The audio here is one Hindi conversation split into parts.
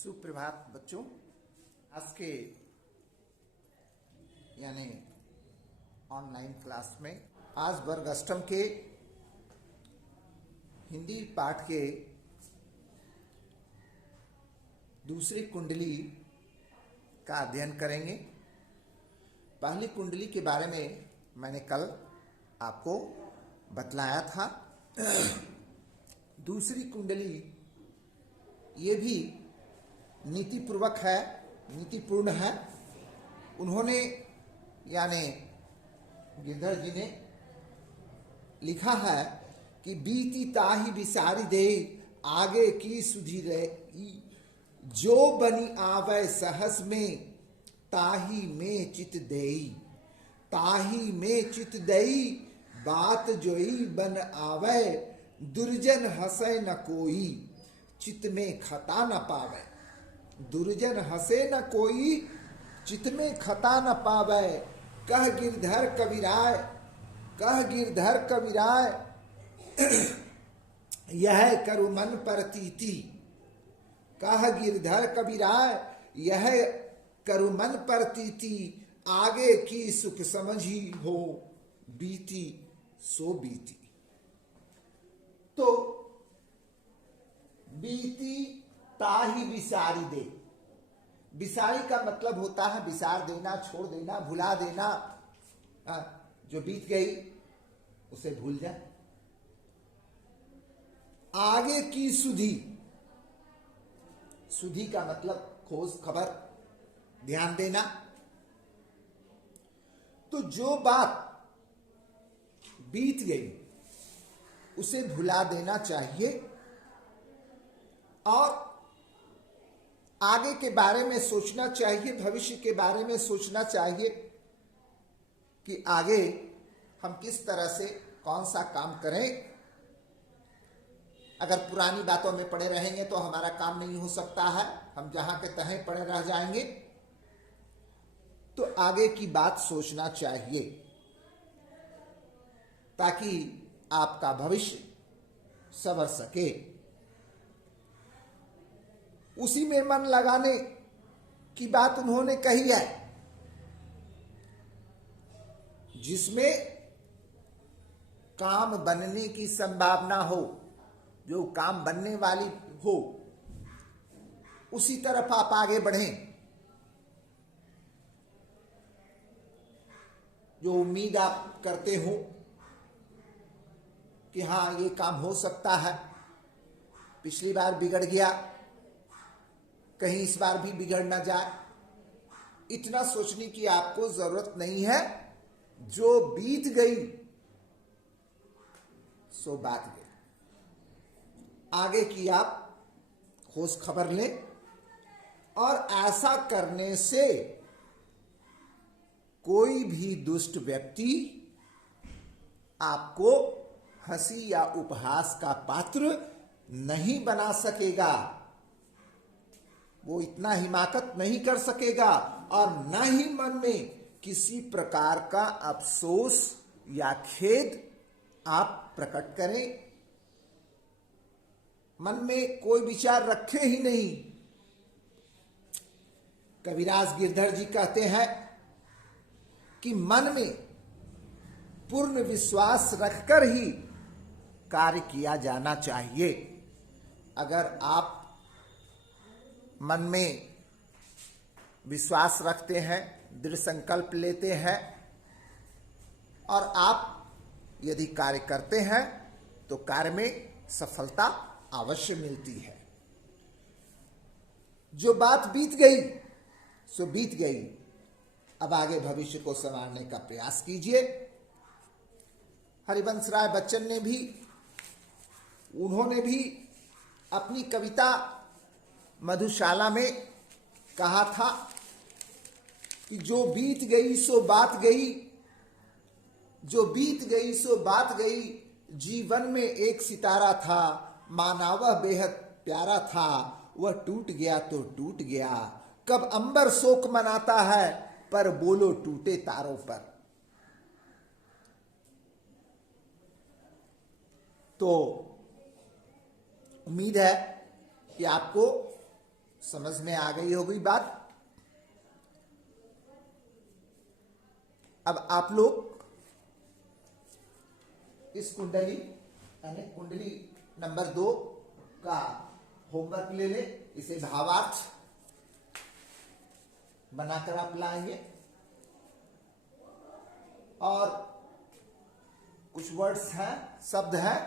सुप्रभात बच्चों। आज के यानी ऑनलाइन क्लास में आज वर्ग अष्टम के हिंदी पाठ के दूसरी कुंडली का अध्ययन करेंगे। पहली कुंडली के बारे में मैंने कल आपको बतलाया था। दूसरी कुंडली ये भी नीतिपूर्वक है, नीतिपूर्ण है। उन्होंने यानी गिरधर जी ने लिखा है कि बीती ताही बिसारी दे आगे की सुधी रही, जो बनी आवे सहस में ताही में चित देई, ताही में चित देई बात जोई बन आवे, दुर्जन हंसे न कोई चित में खता न पावे, दुर्जन हंसे न कोई चित में खता न पावे। कह गिरधर कविराय, कह गिरधर कविराय यह करु मन परतीति, कह गिरधर कविराय यह करु मन परतीति, आगे की सुख समझी हो बीती सो बीती। तो बीती ताही बिसारी दे, बिसारी का मतलब होता है बिसार देना, छोड़ देना, भुला देना। जो बीत गई उसे भूल जाए। आगे की सुधी, सुधी का मतलब खोज खबर, ध्यान देना। तो जो बात बीत गई उसे भुला देना चाहिए और आगे के बारे में सोचना चाहिए, भविष्य के बारे में सोचना चाहिए कि आगे हम किस तरह से कौन सा काम करें। अगर पुरानी बातों में पड़े रहेंगे तो हमारा काम नहीं हो सकता है, हम जहां के तहें पड़े रह जाएंगे। तो आगे की बात सोचना चाहिए ताकि आपका भविष्य संवर सके। उसी में मन लगाने की बात उन्होंने कही है, जिसमें काम बनने की संभावना हो, जो काम बनने वाली हो उसी तरफ आप आगे बढ़ें। जो उम्मीद आप करते हो कि हाँ ये काम हो सकता है, पिछली बार बिगड़ गया, कहीं इस बार भी बिगड़ ना जाए, इतना सोचने की आपको जरूरत नहीं है। जो बीत गई सो बात गई। आगे की आप खोज खबर लें और ऐसा करने से कोई भी दुष्ट व्यक्ति आपको हंसी या उपहास का पात्र नहीं बना सकेगा। वो इतना हिमाकत नहीं कर सकेगा और न ही मन में किसी प्रकार का अफसोस या खेद आप प्रकट करें। मन में कोई विचार रखे ही नहीं। कविराज गिरधर जी कहते हैं कि मन में पूर्ण विश्वास रखकर ही कार्य किया जाना चाहिए। अगर आप मन में विश्वास रखते हैं, दृढ़ संकल्प लेते हैं और आप यदि कार्य करते हैं तो कार्य में सफलता अवश्य मिलती है। जो बात बीत गई सो बीत गई। अब आगे भविष्य को संवारने का प्रयास कीजिए। हरिवंश राय बच्चन ने भी, उन्होंने भी अपनी कविता मधुशाला में कहा था कि जो बीत गई सो बात गई, जो बीत गई सो बात गई, जीवन में एक सितारा था, माना वह बेहद प्यारा था, वह टूट गया तो टूट गया। कब अंबर शोक मनाता है पर बोलो टूटे तारों पर। तो उम्मीद है कि आपको समझ में आ गई होगी बात। अब आप लोग इस कुंडली यानी कुंडली नंबर 2 का होमवर्क ले ले। इसे भावार्थ बनाकर आप लाएंगे और कुछ वर्ड्स हैं, शब्द हैं,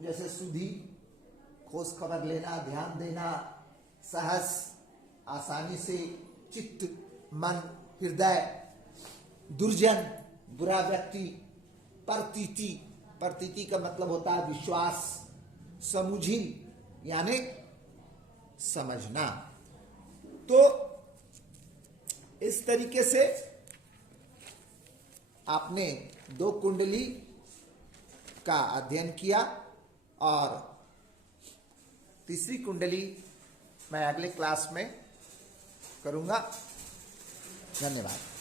जैसे सुधी, खोज खबर लेना, ध्यान देना, सहस, आसानी से, चित्त, मन, हृदय, दुर्जन, बुरा व्यक्ति, प्रतीति, प्रतीति का मतलब होता है विश्वास, समुझी यानी समझना। तो इस तरीके से आपने 2 कुंडली का अध्ययन किया और तीसरी कुंडली मैं अगले क्लास में करूंगा। धन्यवाद।